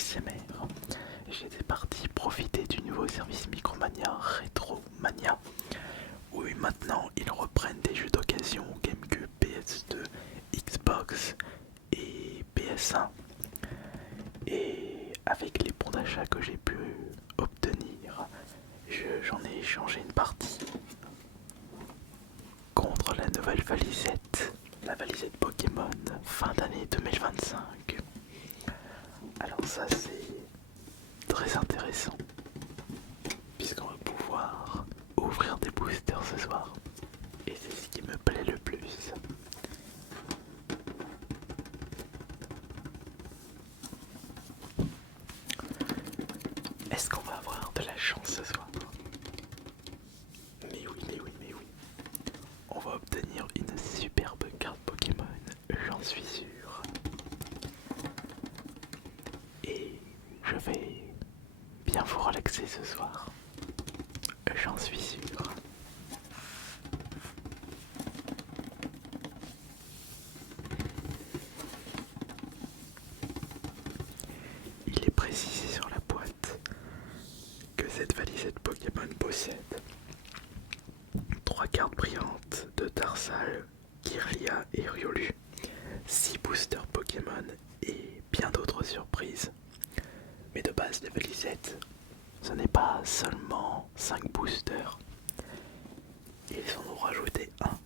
ASMR. J'étais parti profiter du nouveau service Micromania Retromania, où maintenant ils reprennent des jeux d'occasion GameCube, PS2, Xbox et PS1. Et avec les bons d'achat que j'ai pu obtenir, j'en ai échangé une partie contre la nouvelle valisette, la valisette Pokémon fin d'année 2025. Alors ça c'est très intéressant, puisqu'on va pouvoir ouvrir des boosters ce soir. Et c'est ce qui me plaît le plus. Est-ce qu'on va avoir de la chance ce soir? Mais oui, mais oui, mais oui. On va obtenir une superbe carte Pokémon, j'en suis sûr. Et je vais bien vous relaxer ce soir, j'en suis sûr. Il est précisé sur la boîte que cette valisette Pokémon possède 3 cartes brillantes de Tarsal, Kirlia et Riolu, 6 boosters Pokémon et bien d'autres surprises. Mais de base, la valisette, ce n'est pas seulement 5 boosters. Ils en ont rajouté un.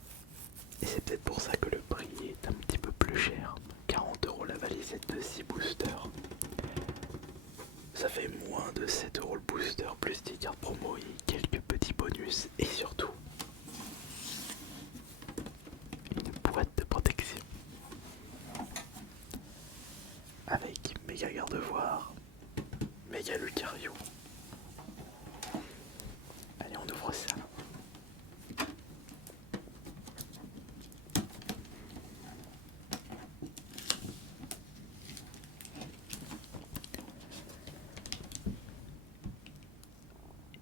Et c'est peut-être pour ça que le prix est un petit peu plus cher. 40€ la valisette de 6 boosters. Ça fait moins de 7€ le booster, plus des cartes promo et quelques petits bonus. Et surtout, une boîte de protection. Avec méga garde-voir, méga Lucario. Allez, on ouvre ça.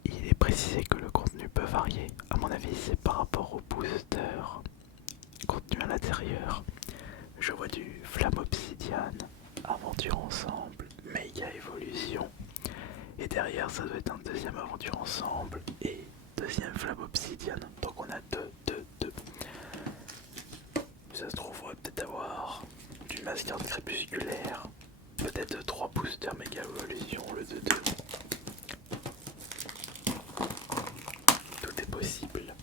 Il est précisé que le contenu peut varier. À mon avis, c'est par rapport au booster contenu à l'intérieur. Je vois du Flamme Obsidiane, Aventure Ensemble, Méga Évolution. Et derrière, ça doit être un deuxième Aventure Ensemble et deuxième Flamme Obsidiane. Donc on a deux. Ça se trouve, on va peut-être avoir du Mascarde Crépusculaire. Peut-être 3 boosters Méga Évolution, le 2-2. Tout est possible.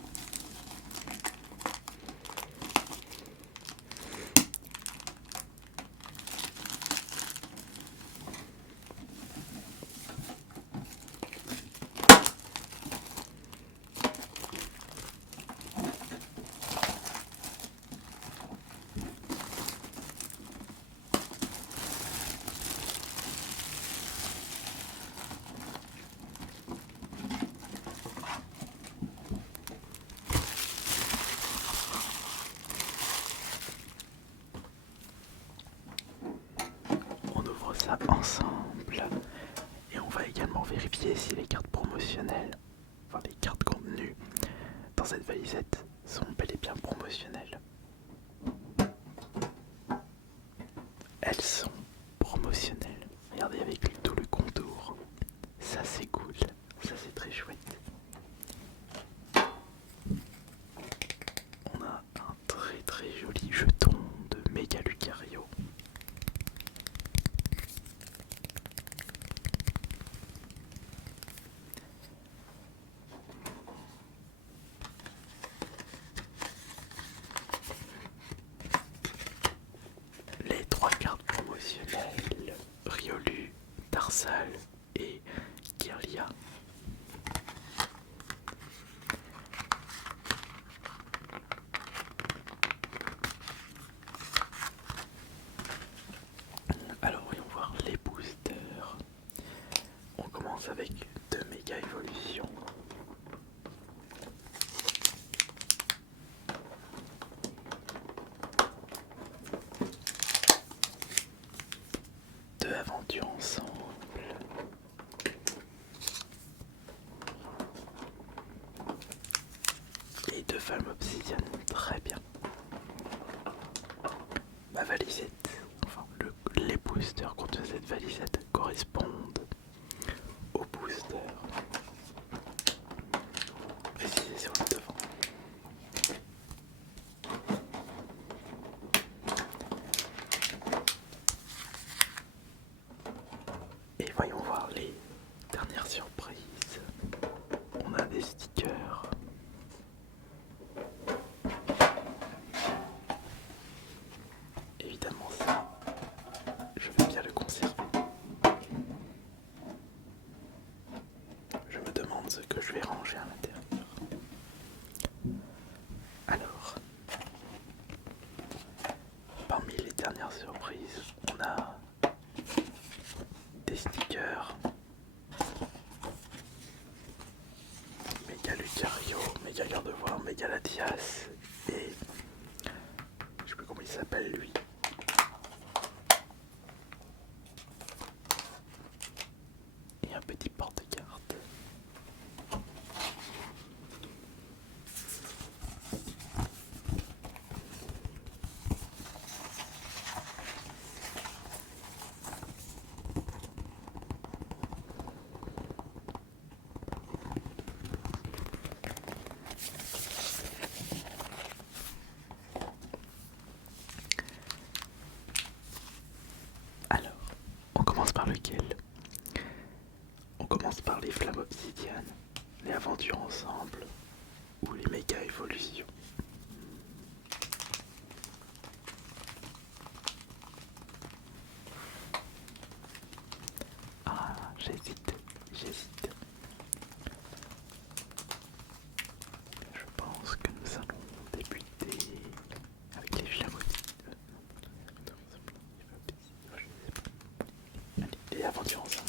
On ouvre ça ensemble et on va également vérifier si les cartes promotionnelles, enfin les cartes contenues dans cette valisette sont bel et bien promotionnelles. Elles sont promotionnelles. Regardez avec tout le contour. Ça c'est cool, ça c'est très chouette. On a un très joli jeton de Méga Lucario. Les 3 cartes promotionnelles, Riolu, Tarsal et Kirlia. Alors voyons voir les boosters. On commence avec 2 méga évolutions. Deux aventures ensemble. je vais bien le conserver. Je me demande ce que je vais ranger à l'intérieur. Alors, parmi les dernières surprises, on a des stickers. Méga Lucario, Méga Gardevoir, Méga Latias et je sais plus comment il s'appelle lui. Et un petit porte-carte. Alors, on commence par lequel? On commence par les flammes obsidiennes, les aventures ensemble ou les méga évolutions. Ah, j'hésite. Je pense que nous allons débuter avec les flammes obsidiennes. Allez, les aventures ensemble.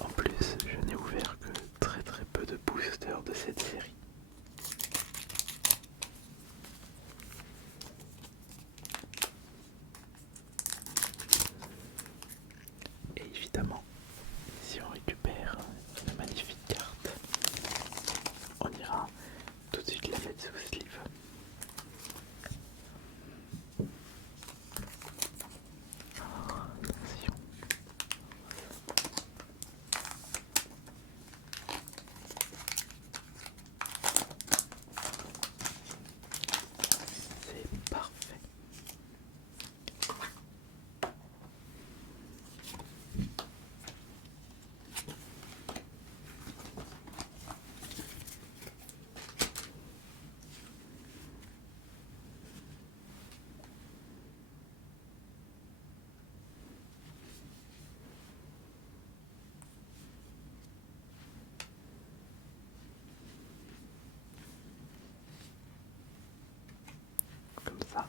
En plus, je n'ai ouvert que très peu de boosters de cette série. Et évidemment, si on récupère une magnifique carte, on ira tout de suite la mettre sous sleeve. Attention. C'est parfait. Comme ça.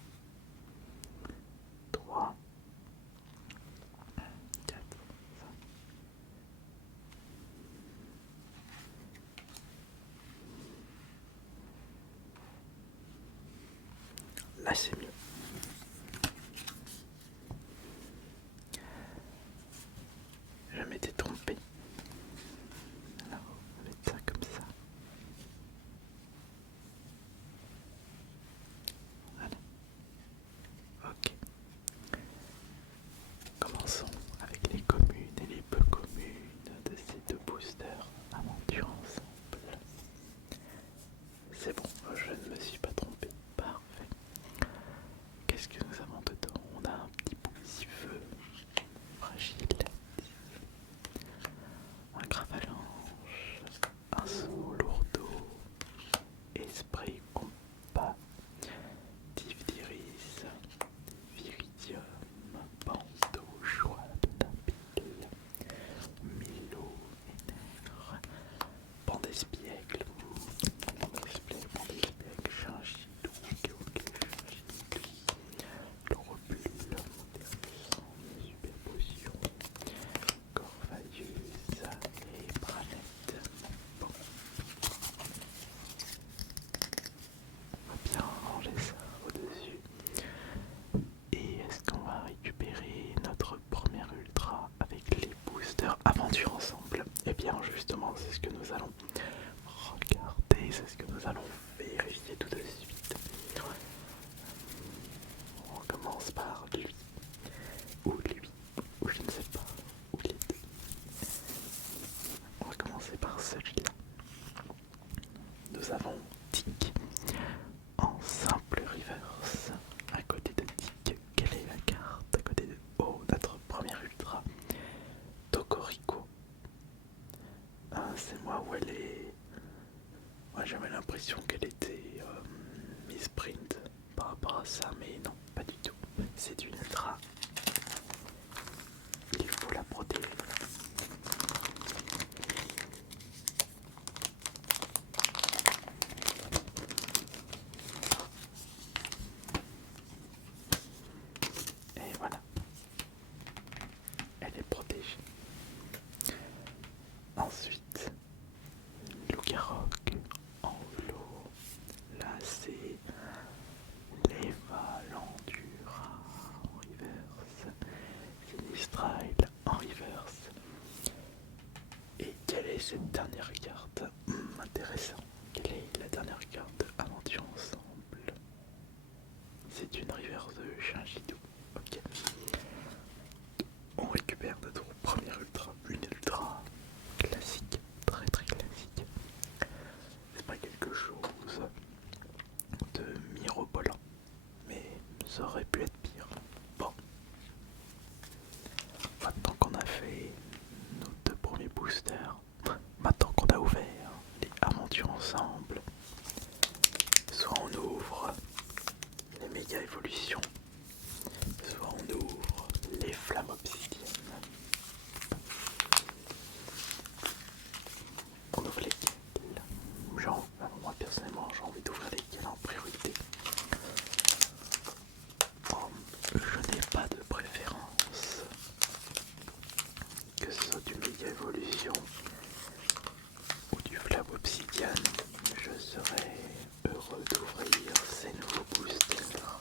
3, 4, là c'est mieux. Je m'étais trompé. Alors, on va mettre ça comme ça. Voilà. Ok. Commençons avec les communes et les peu communes de ces deux boosters aventure ensemble. C'est bon, je ne me suis pas trompé. Parfait. Qu'est-ce que nous avons dedans? On a un petit poussif-feu fragile, un gravalanche, un saut lourdeau, esprit compas, tif d'iris, viridium, bandeau, joie de Nabil, Milo, Éner, Pandespiègle, Pandespiègle, Chingidou, Chingidou, L'Oropule, Super Potion, Corvailleuse et Branette. Bon. On va bien ranger ça au-dessus. Et est-ce qu'on va récupérer notre première ultra avec les boosters aventure ensemble? Eh bien justement c'est ce que nous allons regarder, c'est ce que nous allons vérifier tout de suite. On commence par lui, ou lui, ou je ne sais pas, ou les deux. On va commencer par celui-là. Nous avons Tic en simple reverse. À côté de Tic, quelle est la carte? À côté de notre première ultra, Tokorico. Ah, c'est moi où elle est. j'avais l'impression qu'elle était mi-sprint par rapport à ça, mais non, pas du tout. C'est une ultra. Il faut la protéger. Et voilà, elle est protégée. Ensuite, Lucaroc en lot. Là, c'est Leva Landura en reverse. Sinistrile en reverse. Et quelle est cette dernière carte? Intéressant. Quelle est la dernière carte Aventure ensemble? C'est une reverse de Shinjidou. Ok. On récupère notre première ultra. Une ultra classique. Très très classique. C'est pas quelque chose de mirobolant. Mais ça aurait pu être pire. Bon. Maintenant qu'on a fait nos deux premiers boosters, maintenant qu'on a ouvert les aventures ensemble, soit on ouvre les méga évolutions, soit on ouvre les flammes obsidiennes. On ouvre lesquelles? Moi personnellement j'ai envie d'ouvrir lesquelles en priorité. Oh, je n'ai pas de préférence. Que ce soit du méga évolution ou du flamme obsidienne, je serais heureux d'ouvrir ces nouveaux boosters.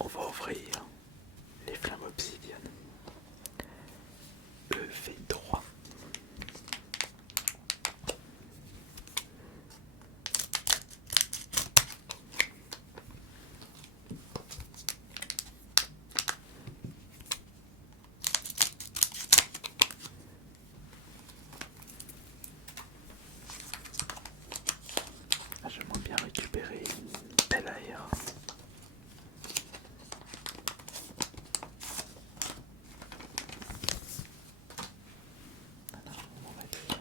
On va ouvrir les flammes obsidiennes. EV3. J'aimerais bien récupérer une belle aère. Alors, on va être là.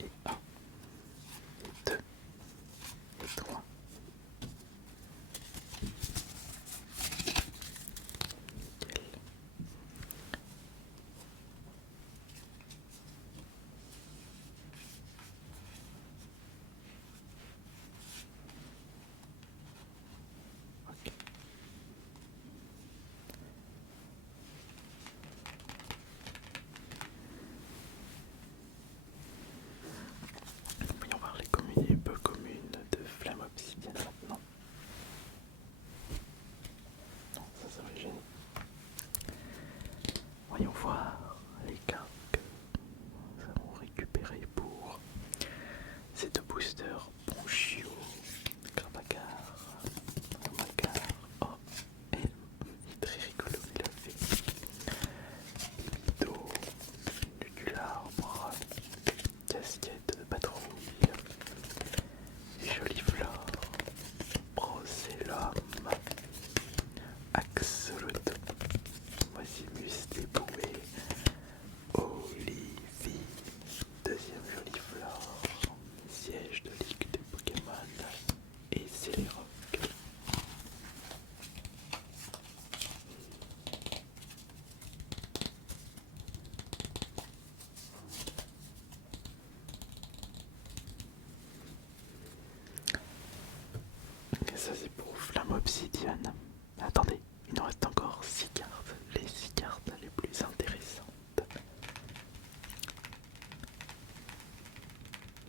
Et 1, et 2, et 3. Nickel. Ok. Voyons voir les communes et peu communes de flamme obsidienne maintenant. Non, ça va gêner. Voyons voir les cartes que nous avons récupérées pour ces deux boosters. Ponchio, Grabagar, Ramagar. Oh, et il est très rigolo, il a fait Ibido, Nudularbre, casquette de patrouille, jolie flore, Procellum, Axolotl, Maximus déboué, Olivie, deuxième jolie flore, siège de ligue des Pokémon et Céléroc. Et ça c'est pour Flamme Obsidienne. Attendez, il nous reste encore 6 cartes, les 6 cartes les plus intéressantes.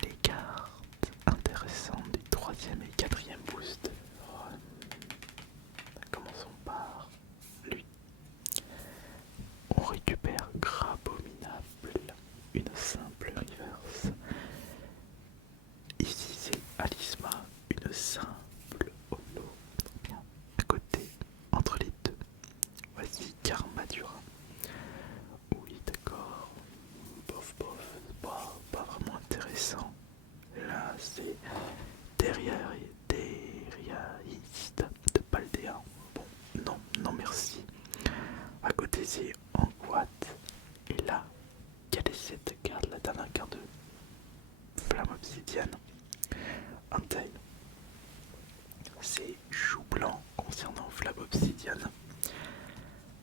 Les cartes intéressantes du 3e et 4e boost. Commençons par lui. On récupère Grabominable, intéressant. Là, c'est Deriaïsta de Paldea. Bon, non, non merci. À côté, c'est Anguat. Et là, quelle est cette carte, la dernière carte de Flamme Obsidienne? Un tail. C'est chou blanc concernant Flamme Obsidienne.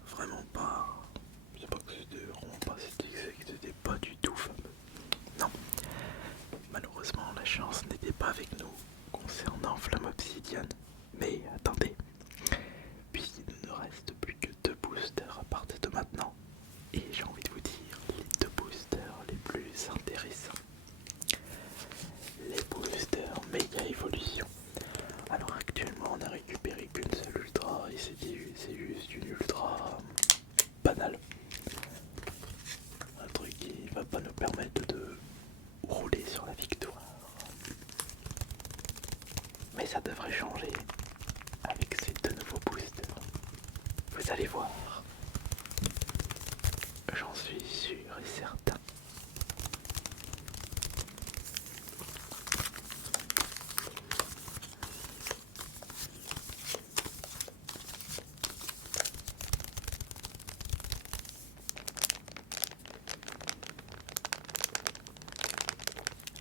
Vraiment pas. Je sais pas que c'était vraiment pas, c'était pas du tout fameux. Non. Malheureusement, la chance n'était pas avec nous concernant Flamme Obsidienne. Mais attendez, puisqu'il ne nous reste plus que 2 boosters à partir de maintenant. Et j'ai envie de vous dire, les 2 boosters les plus intéressants. Les boosters méga évolution. Alors actuellement on a récupéré qu'une seule ultra et c'est juste une ultra banale. Un truc qui va pas nous permettre de rouler sur la victoire. Mais ça devrait changer avec ces 2 nouveaux boosters. Vous allez voir. J'en suis sûr et certain.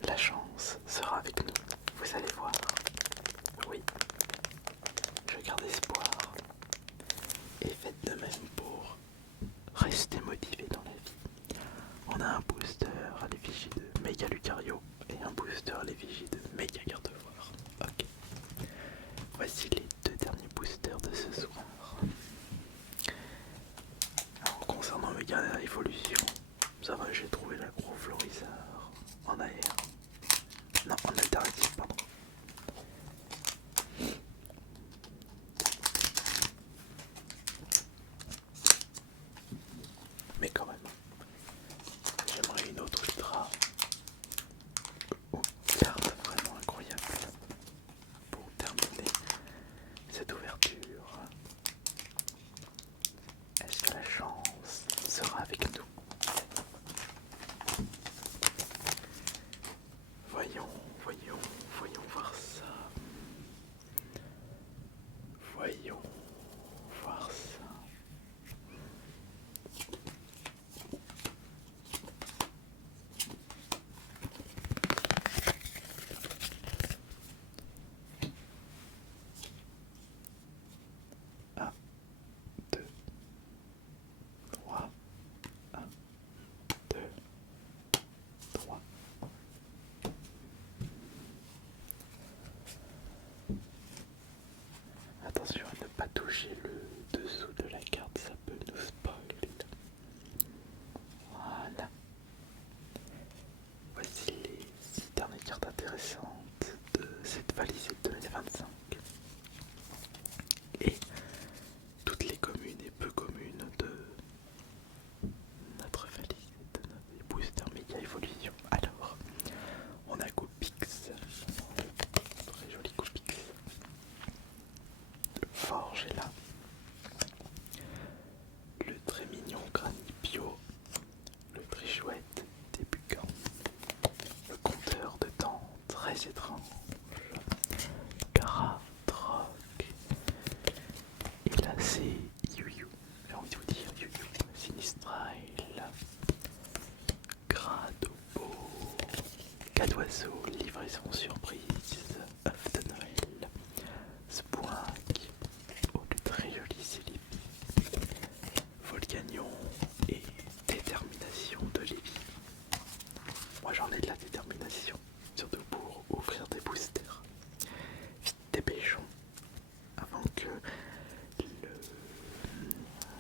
La chance sera avec nous, vous allez voir. Oui, je garde espoir. Et faites de même pour rester motivé dans la vie. On a un booster à l'effigie de Méga Lucario et un booster à l'effigie de Méga Gardevoir. Ok. Voici les 2 derniers boosters de ce soir. Alors, concernant Méga Évolution, ça va, j'ai trouvé l'agro Florizard en AR. Non, en alternative, pardon. Mais quand même, j'aimerais une autre ultra ou carte vraiment incroyable pour terminer cette ouverture. Est-ce que la chance sera avec nous? Voyons voir ça. Voyons voir ça. Un, 2, 3. 1, 2, 3. Attention à ne pas toucher le dessous de la carte, ça peut nous spoiler. Voilà. Voici les 6 dernières cartes intéressantes de cette valise 2025. Et toutes les communes et peu communes de notre valise de notre booster méga évolution. Alors, on a Coupix, très joli Coupix. Le Forge est là. Le très mignon Granny Bio. Le très chouette Débutant. Le compteur de temps très étrange. Gara, Troc. Et là c'est Yu-Yu. J'ai envie de vous dire Yu-Yu. Sinistrile. Gradobo. Cadoiseau. Livraison surprise. œuf de Noël. Spoink. Oh, le très joli Céline. Volcanion et détermination de Lévi. Moi j'en ai de la détermination, surtout pour ouvrir des boosters. Vite dépêchons avant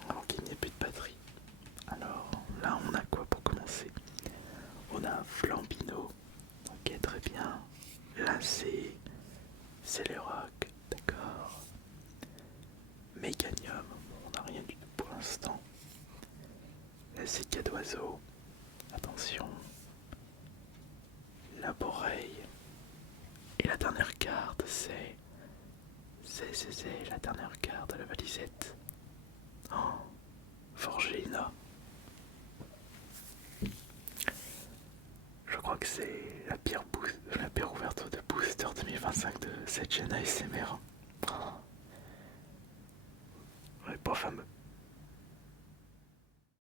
avant qu'il n'y ait plus de batterie. Alors là on a quoi pour commencer? On a Flambino, ok très bien. Là c'est les rocs, d'accord. Méganium, on n'a rien du tout pour l'instant. Là c'est Cadoiseau, attention. La Boreille. Et la dernière carte c'est la dernière carte de la valisette. Oh, Forgina. Je crois que c'est la 5 de cette chaîne ASMR. Ouais, pas fameux.